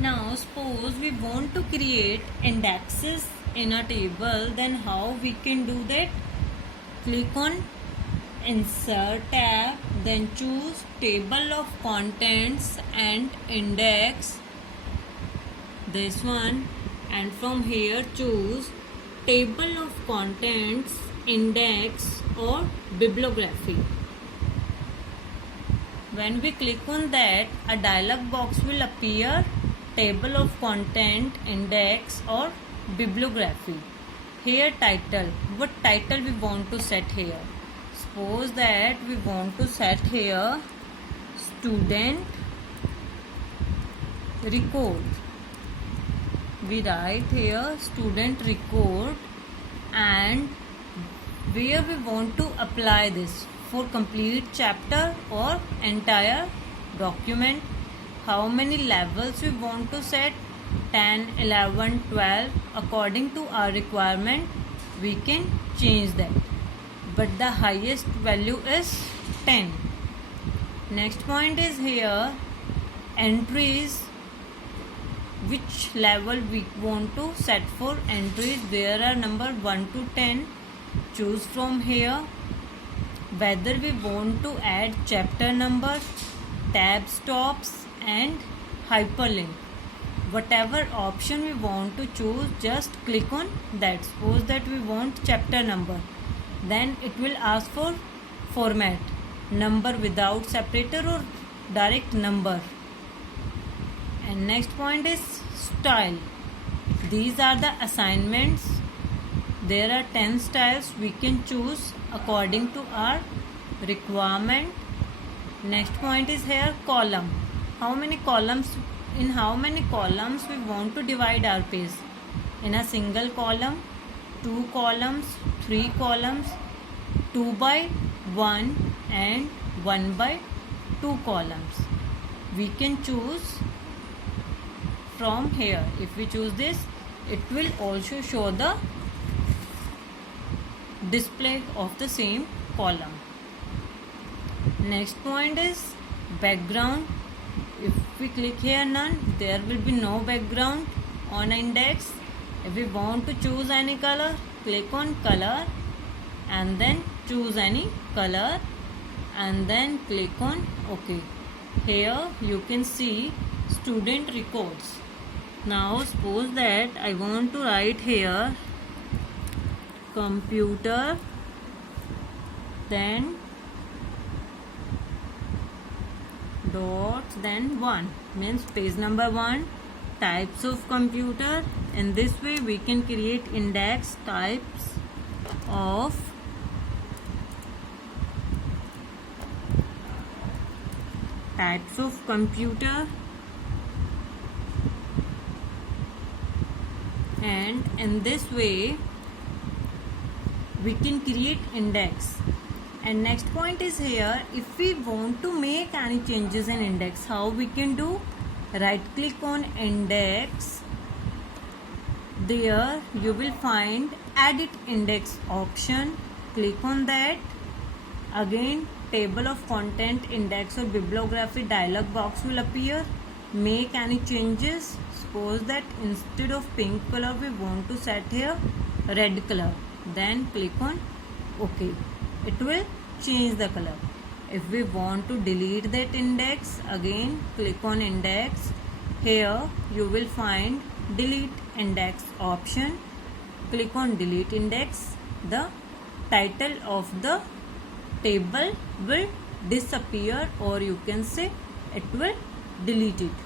Now suppose we want to create indexes in a table, then how we can do that? Click on Insert tab, then choose Table of Contents and Index, this one, and from here choose Table of Contents, Index or Bibliography. When we click on that, a dialog box will appear, Table of Content, Index or Bibliography. Here title, what title we want to set here? Suppose that we want to set here Student Record. We write here Student Record, and where we want to apply this, for complete chapter or entire document. How many levels we want to set? 10, 11, 12. According to our requirement we can change that, but the highest value is 10. Next point is here entries, which level we want to set for entries. There are number 1 to 10. Choose from here whether we want to add chapter number, tab stops and hyperlink. Whatever option we want to choose, just click on that. Suppose that we want chapter number, then it will ask for format, number without separator or direct number. And next point is style. These are the assignments. There are 10 styles we can choose according to our requirement. Next point is here column. How many columns? In how many columns we want to divide our page? In a single column, 2 columns, 3 columns, 2 by 1 and 1 by 2 columns. We can choose from here. If we choose this, it will also show the display of the same column. Next point is background. If we click here none, there will be no background on index. If we want to choose any color, click on color and then choose any color and then click on OK. Here you can see student records. Now suppose that I want to write here computer, then dots, then 1, means page number 1, types of computer. In this way we can create index types of computer, and in this way we can create index. And next point is here, if we want to make any changes in index, how we can do? Right click on index. There you will find edit index option. Click on that. Again table of content, index or bibliography dialog box will appear. Make any changes. Suppose that instead of pink color we want to set here red color, then click on OK. It will change the color. If we want to delete that index, again click on index. Here you will find delete index option. Click on delete index. The title of the table will disappear, or you can say it will delete it.